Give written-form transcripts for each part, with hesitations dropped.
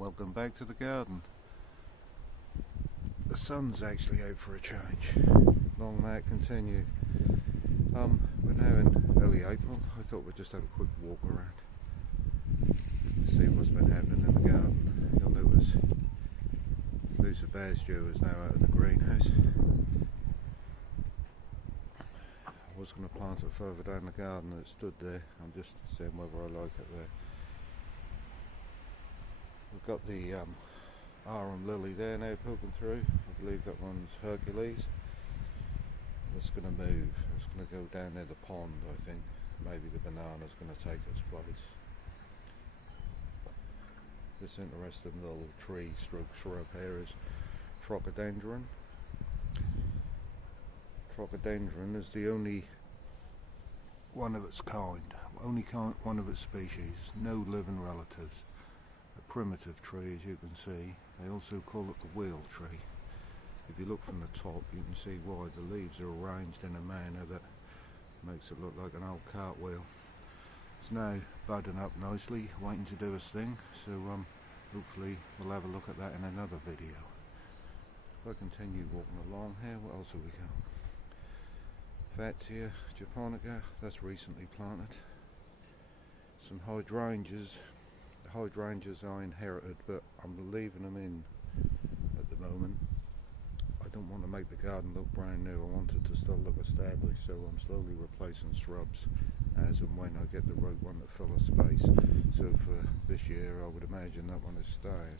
Welcome back to the garden. The sun's actually out for a change. Long may it continue. We're now in early April. I thought we'd just have a quick walk around, see what's been happening in the garden. You'll notice Lucy Basjo is now out of the greenhouse. I was going to plant it further down the garden. It stood there. I'm just seeing whether I like it there. We've got the arum lily there now poking through. I believe that one's Hercules. It's going to move. It's going to go down near the pond, I think. Maybe the banana's going to take its place. This interesting little tree stroke shrub here is Trocodendron. Trocodendron is the only one of its kind, one of its species, no living relatives. A primitive tree, as you can see. They also call it the wheel tree. If you look from the top, you can see why the leaves are arranged in a manner that makes it look like an old cartwheel. It's now budding up nicely, waiting to do its thing, so hopefully we'll have a look at that in another video. If I continue walking along here, what else have we got? Fatsia japonica, that's recently planted. Some hydrangeas. The hydrangeas I inherited, but I'm leaving them in at the moment. I don't want to make the garden look brand new. I want it to still look established, so I'm slowly replacing shrubs as and when I get the right one that fill a space. So for this year, I would imagine that one is staying.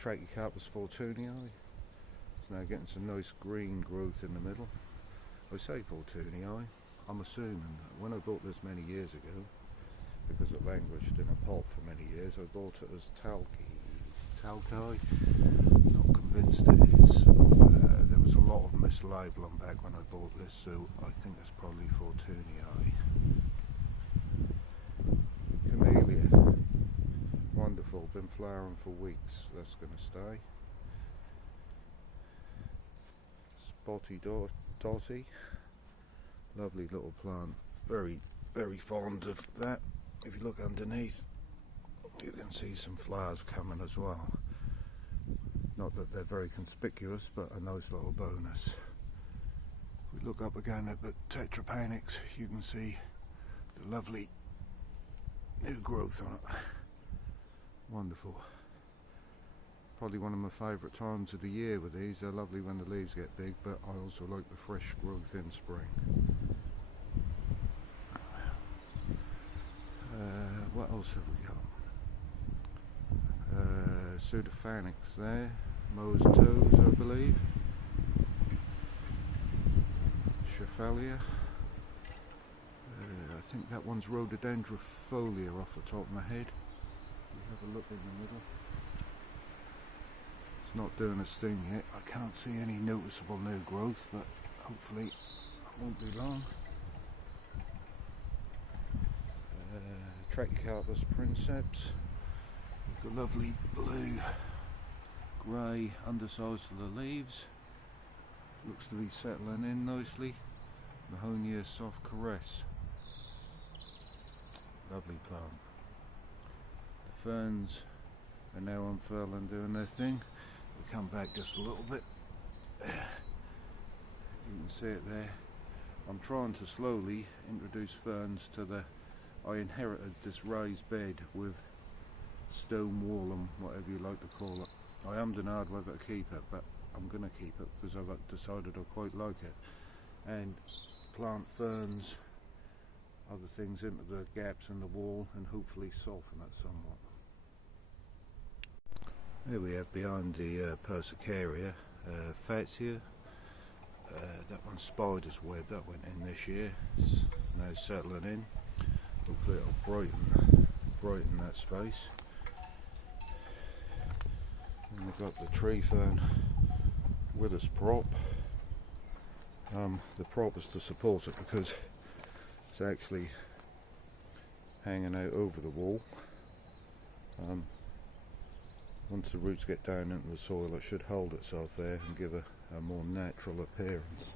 Trachycarpus fortunii. It's now getting some nice green growth in the middle. I say fortunii. I'm assuming that when I bought this many years ago, because it languished in a pot for many years, I bought it as talci. Not convinced it is. There was a lot of mislabeling back when I bought this, so I think it's probably fortunii. Camellia, wonderful, been flowering for weeks. That's going to stay. Spotty dotty, lovely little plant. Very fond of that. If you look underneath, you can see some flowers coming as well. Not that they're very conspicuous, but a nice little bonus. If we look up again at the tetrapanics, you can see the lovely new growth on it. Wonderful. Probably one of my favourite times of the year with these. They're lovely when the leaves get big, but I also like the fresh growth in spring. What else have we got? Pseudophanics there, Moe's toes, I believe. Shaphalia. I think that one's rhododendrofolia off the top of my head. We have a look in the middle. It's not doing its thing yet. I can't see any noticeable new growth, but hopefully it won't be long. Trachycarpus princeps with the lovely blue grey undersides of the leaves. Looks to be settling in nicely. Mahonia soft caress. Lovely plant. The ferns are now unfurling, doing their thing. We'll come back just a little bit. You can see it there. I'm trying to slowly introduce ferns to the... I inherited this raised bed with stone wall and whatever you like to call it. I am hard whether to keep it, but I'm going to keep it because I've decided I quite like it. And plant ferns, other things into the gaps in the wall and hopefully soften it somewhat. Here we have behind the Persicaria, Fatsia. That one's spider's web, that went in this year. It's now settling in. Hopefully it'll brighten that space. And we've got the tree fern with its prop. The prop is to support it because it's actually hanging out over the wall. Once the roots get down into the soil, it should hold itself there and give a more natural appearance.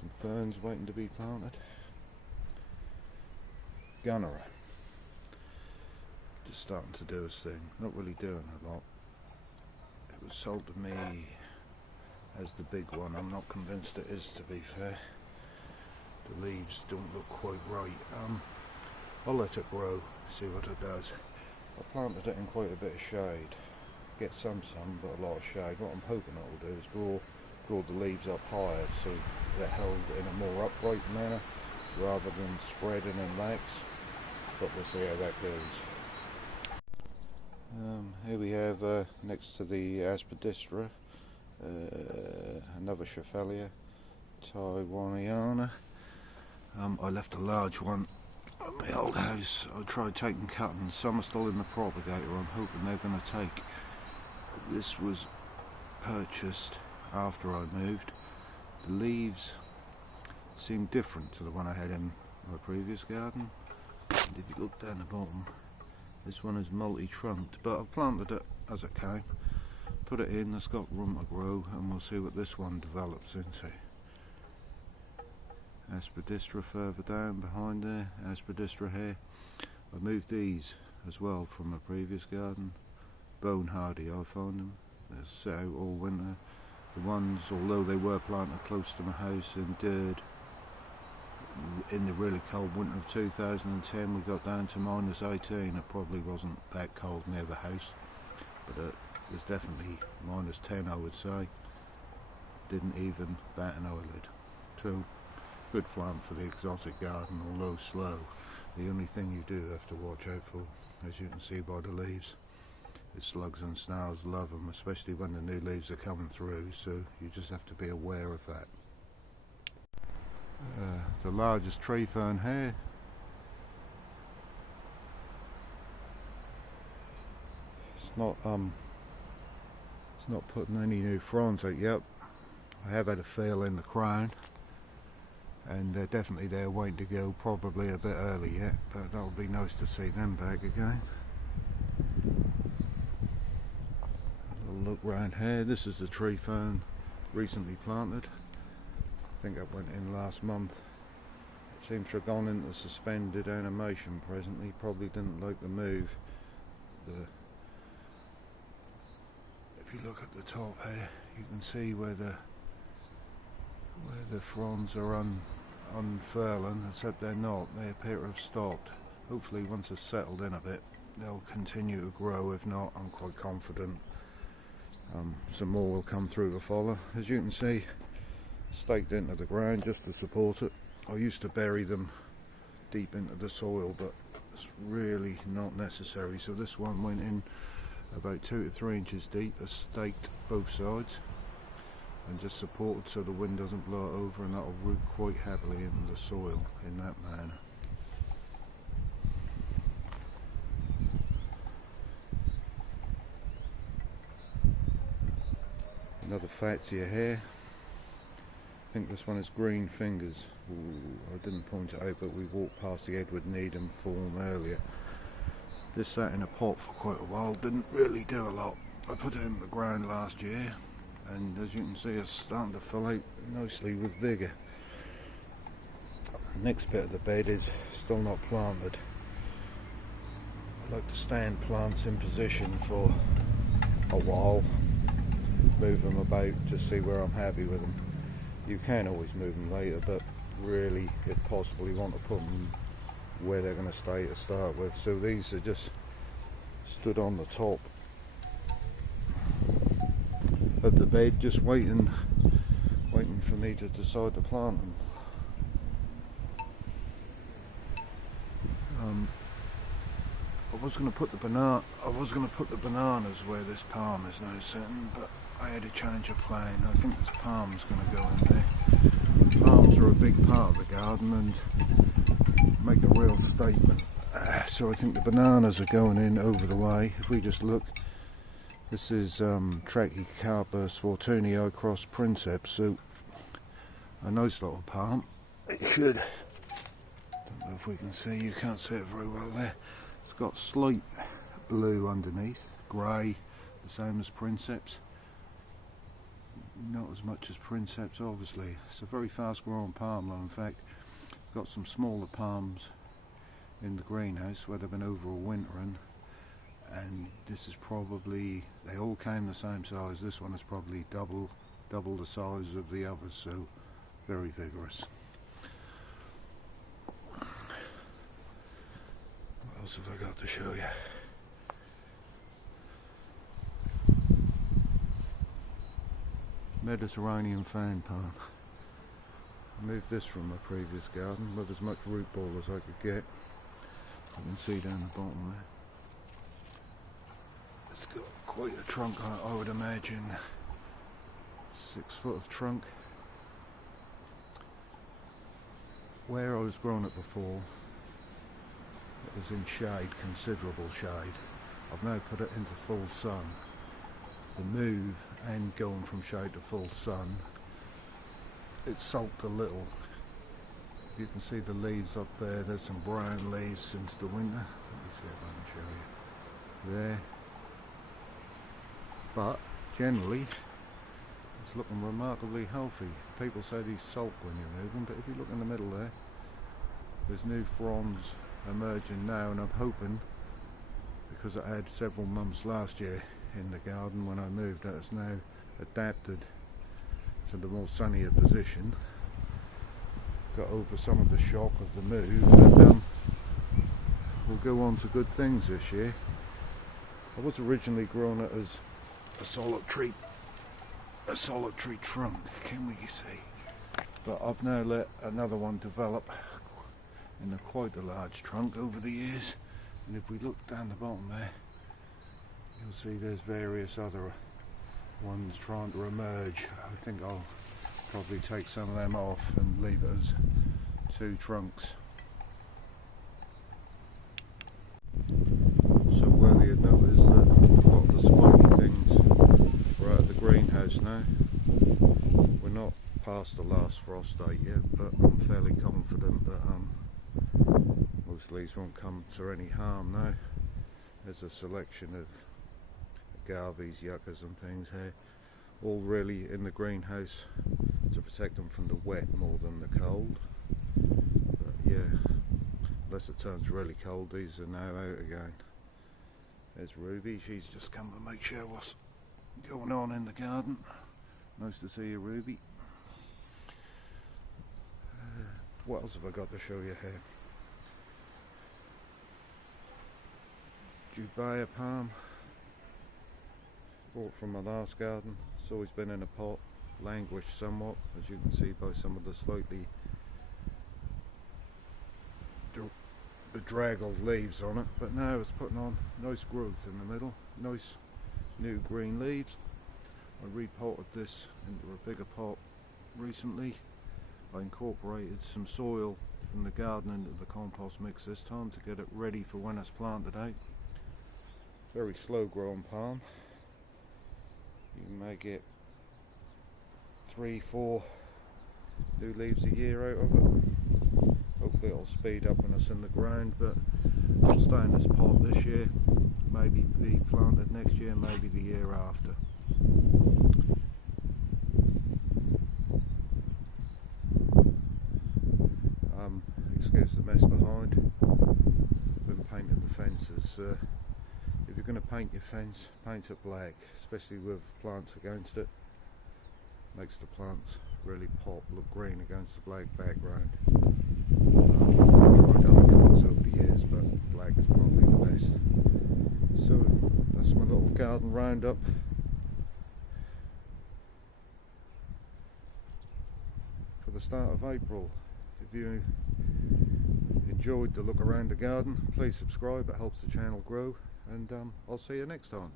Some ferns waiting to be planted. gunnerer. Just starting to do its thing, not really doing a lot. It was sold to me as the big one. I'm not convinced it is, to be fair. The leaves don't look quite right. I'll let it grow, see what it does. I planted it in quite a bit of shade. Get some sun, but a lot of shade. What I'm hoping it will do is draw the leaves up higher, so they're held in a more upright manner rather than spreading in lax. But we'll see how that goes. Here we have next to the Aspidistra, another Shaphelia Taiwaniana. I left a large one at my old house. I tried taking cuttings. Some are still in the propagator. I'm hoping they're going to take. This was purchased after I moved. The leaves seem different to the one I had in my previous garden. And if you look down the bottom, this one is multi-trunked, but I've planted it as it came. Put it in, it's got room to grow, and we'll see what this one develops into. Aspidistra further down behind there, Aspidistra here. I moved these as well from my previous garden. Bone hardy, I find them. They're set out all winter. The ones, although they were planted close to my house, endured. In the really cold winter of 2010 we got down to -18. It probably wasn't that cold near the house, but it was definitely -10, I would say. Didn't even bat an eyelid. So, good plant for the exotic garden, although slow. The only thing you do have to watch out for, as you can see by the leaves, is slugs and snails. Love them, especially when the new leaves are coming through, so you just have to be aware of that. The largest tree fern here. It's not putting any new fronds out yet. I have had a feel in the crown, and they're definitely there waiting to go, probably a bit early yet, but that'll be nice to see them back again. A little look round here. This is the tree fern recently planted. I think it went in last month. It seems to have gone into suspended animation presently. Probably didn't like the move. If you look at the top here, you can see where the fronds are unfurling, except they're not. They appear to have stopped. Hopefully once it's settled in a bit, they'll continue to grow. If not, I'm quite confident some more will come through to follow. As you can see, staked into the ground just to support it. I used to bury them deep into the soil, but it's really not necessary. So this one went in about 2 to 3 inches deep, are staked both sides and just supported so the wind doesn't blow it over, and that'll root quite happily into the soil in that manner. Another Fatsia here. I think this one is green fingers. Ooh, I didn't point it out, but we walked past the Edward Needham form earlier. This sat in a pot for quite a while, didn't really do a lot. I put it in the ground last year, and as you can see, it's starting to fill out nicely with vigour. The next bit of the bed is still not planted. I like to stand plants in position for a while, move them about to see where I'm happy with them. You can always move them later, but really, if possible, you want to put them where they're going to stay to start with. So these are just stood on the top of the bed, just waiting for me to decide to plant them. I was going to put the bananas where this palm is now sitting, but I had a change of plan. I think this palm's going to go in there. Palms are a big part of the garden and make a real statement. So I think the bananas are going in over the way. If we just look, this is Trachycarpus fortunei cross princeps, so a nice little palm. It should. Don't know if we can see. You can't see it very well there. It's got slight blue underneath, grey, the same as princeps. Not as much as princeps, obviously. It's a very fast growing palm though. In fact, got some smaller palms in the greenhouse where they've been overwintering, and this is probably, they all came the same size. This one is probably double the size of the others, so very vigorous. What else have I got to show you? Mediterranean fan palm. I moved this from my previous garden with as much root ball as I could get. You can see down the bottom there. It's got quite a trunk on it, I would imagine. 6 foot of trunk. Where I was growing it before, it was in shade, considerable shade. I've now put it into full sun. The move and going from shade to full sun, it's sulked a little. You can see the leaves up there. There's some brown leaves since the winter. Let me see if I can show you. There. But generally, it's looking remarkably healthy. People say these sulk when you move them, but if you look in the middle there, there's new fronds emerging now, and I'm hoping, because I had several months last year in the garden when I moved, that it's now adapted to the more sunnier position, got over some of the shock of the move, and we'll go on to good things this year. I was originally growing it as a solitary trunk, can we see? But I've now let another one develop in quite a large trunk over the years, and if we look down the bottom there, you'll see there's various other ones trying to emerge. I think I'll probably take some of them off and leave it as 2 trunks. Also worthy of note is that a lot of the spiky things are out of the greenhouse now. We're not past the last frost date yet, but I'm fairly confident that most leaves won't come to any harm now. There's a selection of agaves, yuccas and things here, all really in the greenhouse to protect them from the wet more than the cold. But yeah, unless it turns really cold, these are now out again. There's Ruby, she's just come to make sure what's going on in the garden. Nice to see you, Ruby. What else have I got to show you here? Jubaya palm, bought from my last garden. It's always been in a pot, languished somewhat, as you can see by some of the slightly bedraggled leaves on it, but now it's putting on nice growth in the middle, nice new green leaves. I repotted this into a bigger pot recently. I incorporated some soil from the garden into the compost mix this time to get it ready for when it's planted out. Very slow growing palm. You may get 3-4 new leaves a year out of it. Hopefully it'll speed up when it's in the ground, but I'll stay in this pot this year, maybe be planted next year, maybe the year after. Excuse the mess behind. Been painting the fences. If you're going to paint your fence, paint it black, especially with plants against it. Makes the plants really pop, look green against the black background. I've tried other colours over the years, but black is probably the best. So that's my little garden roundup. For the start of April. If you enjoyed the look around the garden, please subscribe, it helps the channel grow, and I'll see you next time.